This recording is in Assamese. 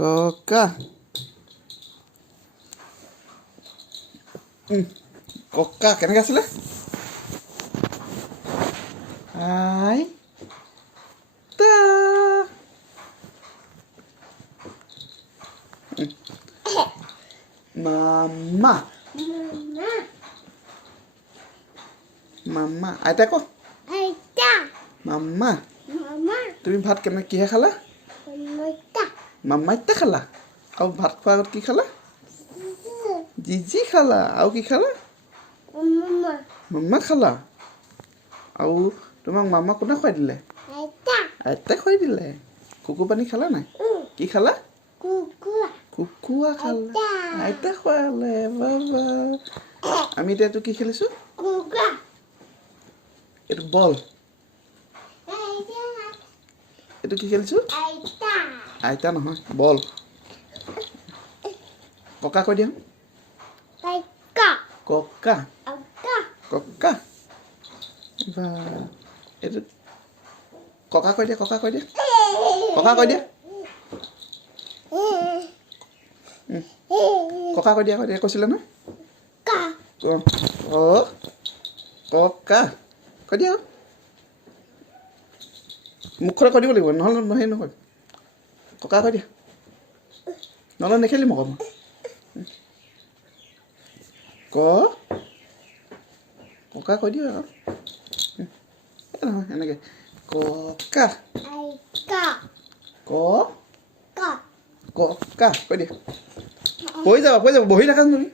ককা ককা কেনেকৈ আছিলে আই তা মামা মামা আইতা ক মামা তুমি ভাত কেনে কিহে খালা মামা ইত্যা খালা আৰু ভাত খোৱাৰ আগত কি খালা জিজি খালা আৰু কি খালা মামা খালা আৰু তোমাক মামা কোনে খুৱাই দিলে আইতাই খুৱাই দিলে কুকু পানী খালা নাই কি খালা কুকুৰা খালা আইতা খুৱালে বাবা আমি এতিয়া এইটো কি খেলিছোঁ এইটো বল এইটো কি খেলিছোঁ আইতা নহয় বল ককা কৈ দিওঁ ককা ককা বা এইটো ককা কৈ দিয়া ককা কৈ দিয়া ককা কৈ দিয়া ককা কৈ দিয়া কৈছিলে নহয় অঁ ককা কৈ দিয়া মুখৰে কৈ দিব লাগিব নহ'লে নহয় নহয় ককা কৈ দিয়া নহ'লে নেখেলিম আকৌ মই ককা কৈ দিয়া আকৌ নহয় এনেকৈ ককা ককা কৈ দিয়া হৈ যাব বহি থাকাচোন তুমি